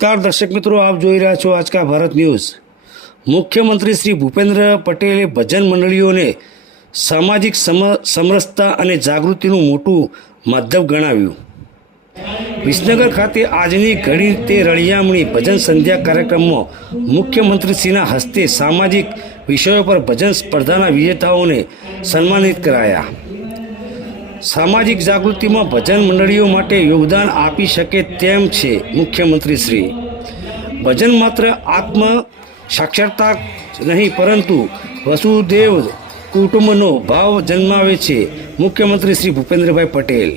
નમસ્કાર દર્શક મિત્રો, આપ જોઈ રહ્યા છો આજકા ભારત ન્યૂઝ। મુખ્યમંત્રી શ્રી ભૂપેન્દ્ર પટેલે ભજન મંડળીઓને સામાજિક સમરસતા અને જાગૃતિનું મોટું માધ્યમ ગણાવ્યું। વિસનગર ખાતે આજની ઘડી તે રળિયામણી ભજન સંધ્યા કાર્યક્રમમાં મુખ્યમંત્રીશ્રીના હસ્તે સામાજિક વિષયો પર ભજન સ્પર્ધાના વિજેતાઓને સન્માનિત કરાયા। સામાજિક જાગૃતિમાં ભજન મંડળીઓ માટે યોગદાન આપી શકે તેમ છે। મુખ્યમંત્રીશ્રી ભજન માત્ર આત્મ સાક્ષરતા નહીં પરંતુ વસુદેવ કુટુંબનો ભાવ જન્માવે છે। મુખ્યમંત્રી શ્રી ભૂપેન્દ્રભાઈ પટેલ।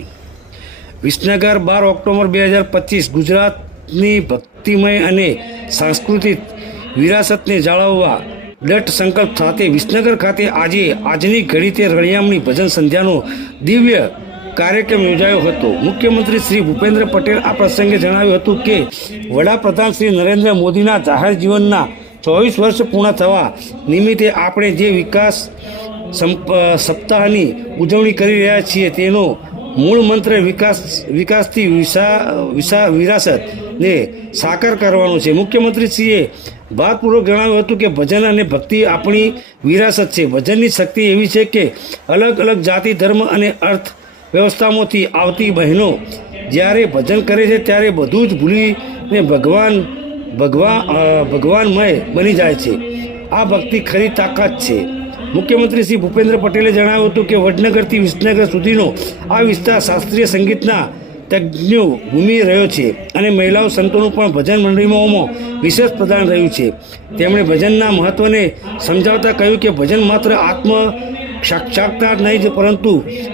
વિસનગર 12 ઓક્ટોબર 2025 ગુજરાતની ભક્તિમય અને સાંસ્કૃતિક વિરાસતને જાળવવા દૃઢ સંકલ્પ સાથે વિસનગર ખાતે આજની ઘડી તે રળિયામણી ભજન સંધ્યાનો દિવ્ય કાર્યક્રમ યોજાયો હતો। મુખ્યમંત્રી શ્રી ભૂપેન્દ્ર પટેલ આ પ્રસંગે જણાવ્યું હતું કે વડાપ્રધાન શ્રી નરેન્દ્ર મોદીના જાહેર જીવનના 24 વર્ષ પૂર્ણ થવા નિમિત્તે આપણે જે વિકાસ સપ્તાહની ઉજવણી કરી રહ્યા છીએ તેનો મૂળ મંત્ર વિકાસથી વિરાસતને સાકાર કરવાનો છે। મુખ્યમંત્રીશ્રીએ ભારપૂર્વક જણાવ્યું હતું કે ભજન અને ભક્તિ આપણી વિરાસત છે। ભજનની શક્તિ એવી છે કે અલગ અલગ જાતિ ધર્મ અને અર્થ વ્યવસ્થામાંથી આવતી બહેનો જ્યારે ભજન કરે છે ત્યારે બધું જ ભૂલીને ભગવાનમય બની જાય છે। આ ભક્તિ ખરી તાકાત છે। મુખ્યમંત્રી શ્રી ભૂપેન્દ્ર પટેલે જણાવ્યું હતું કે વડનગરથી વિસનગર સુધીનો આ વિસ્તાર શાસ્ત્રીય સંગીતના તજ્ઞો ભૂમિ રહ્યો છે અને મહિલાઓ સંતોનું પણ ભજન મંડળીઓમાં વિશેષ પ્રદાન રહ્યું છે। તેમણે ભજનના મહત્ત્વને સમજાવતા કહ્યું કે ભજન માત્ર આત્મ સાક્ષાત્કાર નહીં જ પરંતુ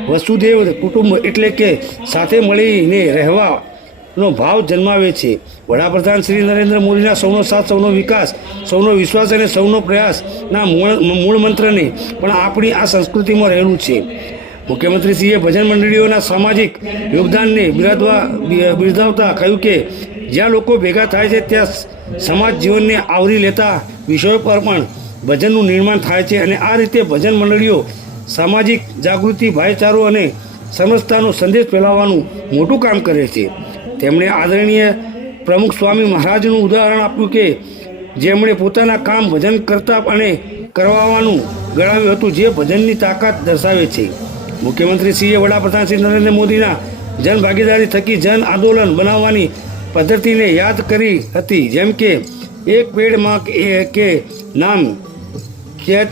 વસુદેવ કુટુંબ એટલે કે સાથે મળીને રહેવાનો ભાવ જન્માવે છે। વડાપ્રધાન શ્રી નરેન્દ્ર મોદીના સૌનો સાથ સૌનો વિકાસ સૌનો વિશ્વાસ અને સૌનો પ્રયાસના મૂળ મંત્રને પણ આપણી આ સંસ્કૃતિમાં રહેલું છે। મુખ્યમંત્રીશ્રીએ ભજન મંડળીઓના સામાજિક યોગદાનને બિરદાવતા કહ્યું કે જ્યાં લોકો ભેગા થાય છે ત્યાં સમાજ જીવનને આવરી લેતા વિષયો પર પણ ભજનનું નિર્માણ થાય છે અને આ રીતે ભજન મંડળીઓ સામાજિક જાગૃતિ ભાઈચારો અને સમરસતાનો સંદેશ ફેલાવવાનું મોટું કામ કરે છે। તેમણે આદરણીય પ્રમુખ સ્વામી મહારાજનું ઉદાહરણ આપ્યું કે જેમણે પોતાના કામ ભજન કરતા અને કરવાનું ગણાવ્યું હતું જે ભજનની તાકાત દર્શાવે છે। મુખ્યમંત્રીશ્રીએ વડાપ્રધાન શ્રી નરેન્દ્ર મોદીના જન ભાગીદારી થકી જન આંદોલન બનાવવાની પદ્ધતિને યાદ કરી હતી જેમ કે એક પેડ માં કે નામ કેચ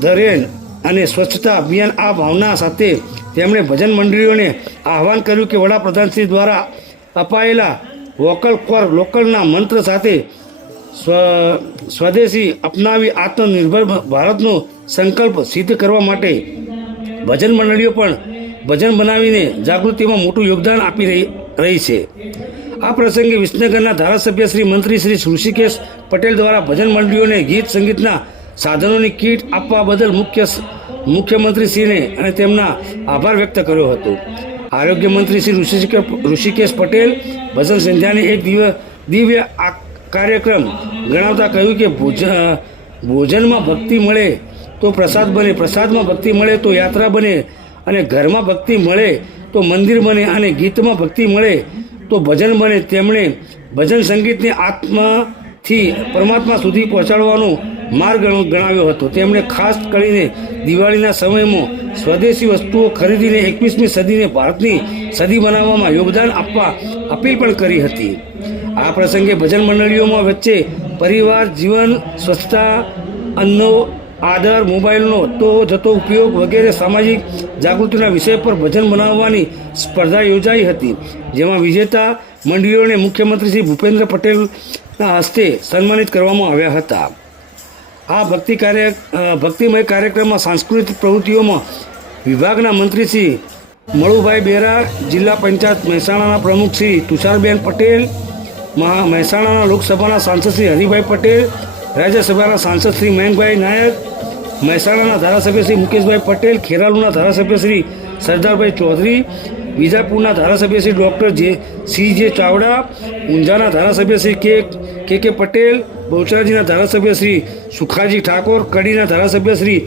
ધ રેન અને સ્વચ્છતા અભિયાન આ ભાવના સાથે તેમણે ભજન મંડળીઓને આહવાન કર્યું કે વડાપ્રધાનશ્રી દ્વારા અપાયેલા વોકલ ફોર લોકલના મંત્ર સાથે સ્વદેશી અપનાવી આત્મનિર્ભર ભારતનો સંકલ્પ સિદ્ધ કરવા માટે ભજન મંડળીઓ પણ ભજન બનાવીને જાગૃતિમાં મોટું યોગદાન આપી રહી છે। આ પ્રસંગે વિસનગરના ધારાસભ્ય શ્રી મંત્રી શ્રી ઋષિકેશ પટેલ દ્વારા ભજન મંડળીઓને ગીત સંગીતના સાધનોની કીટ આપવા બદલ મુખ્યમંત્રીશ્રીને અને તેમના આભાર વ્યક્ત કર્યો હતો। આરોગ્ય મંત્રી શ્રી ઋષિકેશ પટેલ ભજન સંધ્યાને એક દિવ્ય કાર્યક્રમ ગણાવતા કહ્યું કે ભોજનમાં ભક્તિ મળે તો પ્રસાદ બને, પ્રસાદમાં ભક્તિ મળે તો યાત્રા બને અને ઘરમાં ભક્તિ મળે તો મંદિર બને અને ગીતમાં ભક્તિ મળે તો ભજન બને। તેમણે ભજન સંગીતને આત્માથી પરમાત્મા સુધી પહોંચાડવાનો માર્ગ ગણાવ્યો હતો। તેમણે ખાસ કરીને દિવાળીના સમયમાં સ્વદેશી વસ્તુઓ ખરીદીને 21મી સદીને ભારતની સદી બનાવવામાં યોગદાન આપવા અપીલ પણ કરી હતી। આ પ્રસંગે ભજન મંડળીઓમાં વચ્ચે પરિવાર જીવન સ્વચ્છતા અન્નનો આદર મોબાઈલનો તો જતો ઉપયોગ વગેરે સામાજિક જાગૃતિના વિષય પર ભજન બનાવવાની સ્પર્ધા યોજાઈ હતી જેમાં વિજેતા મંડળીઓને મુખ્યમંત્રી શ્રી ભૂપેન્દ્ર પટેલના હસ્તે સન્માનિત કરવામાં આવ્યા હતા। આ ભક્તિમય કાર્યક્રમમાં સાંસ્કૃતિક પ્રવૃત્તિઓમાં વિભાગના મંત્રી શ્રી મળુભાઈ બેરા, જિલ્લા પંચાયત મહેસાણાના પ્રમુખ શ્રી તુષારબેન પટેલ, મહેસાણાના લોકસભાના સાંસદ શ્રી હરિભાઈ પટેલ, રાજ્યસભાના સાંસદ શ્રી મયંકભાઈ નાયક, મહેસાણાના ધારાસભ્ય શ્રી મુકેશભાઈ પટેલ, ખેરાલુના ધારાસભ્ય શ્રી સરદારભાઈ ચૌધરી, વિજાપુરના ધારાસભ્ય શ્રી ડૉક્ટર જે ચાવડા, ઊંઝાના ધારાસભ્ય શ્રી કે પટેલ, બહુચરાજીના ધારાસભ્ય શ્રી સુખાજી ઠાકોર, કડીના ધારાસભ્ય શ્રી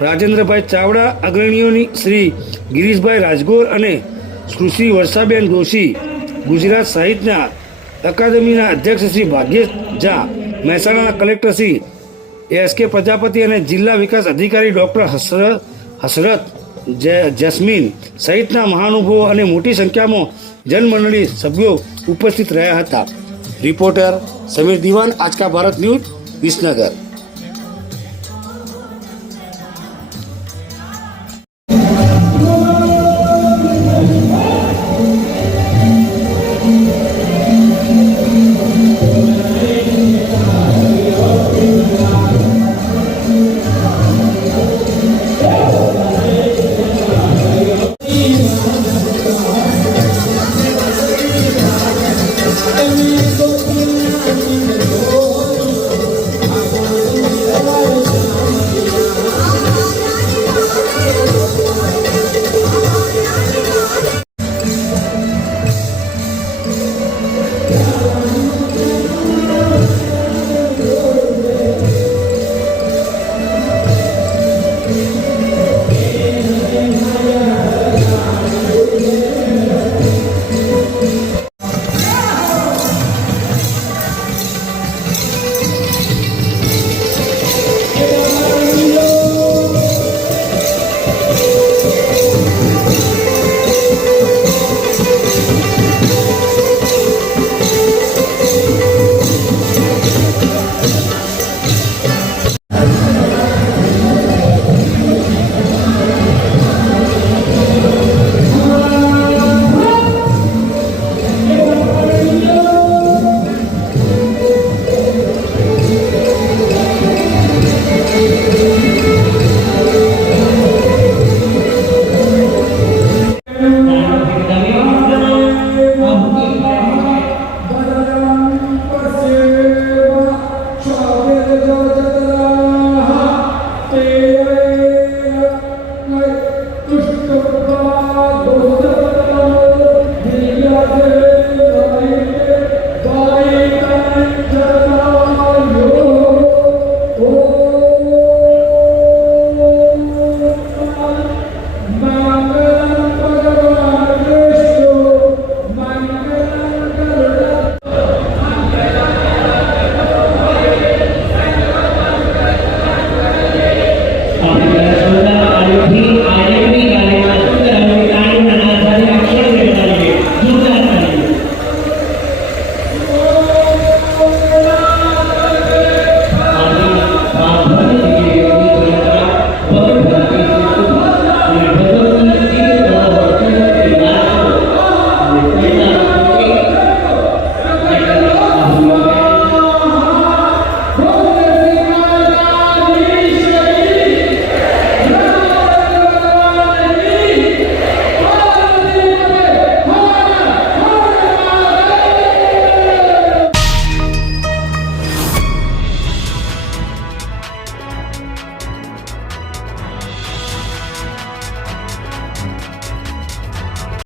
રાજેન્દ્રભાઈ ચાવડા, અગ્રણીઓની શ્રી ગિરીશભાઈ રાજગોર અને સુશ્રી વર્ષાબેન દોશી ગુજરાત સહિતના અકાદમીના અધ્યક્ષ શ્રી ભાગ્યેશ ઝા, મહેસાણાના કલેક્ટર શ્રી એસ.કે. પ્રજાપતિ અને જિલ્લા વિકાસ અધિકારી ડૉક્ટર હસરત જસ્મીન સહિતના મહાનુભાવો અને મોટી સંખ્યામાં જનમંડળી સભ્યો ઉપસ્થિત રહ્યા હતા. રિપોર્ટર સમીર દિવાન, આજકા ભારત ન્યૂઝ, વિસનગર.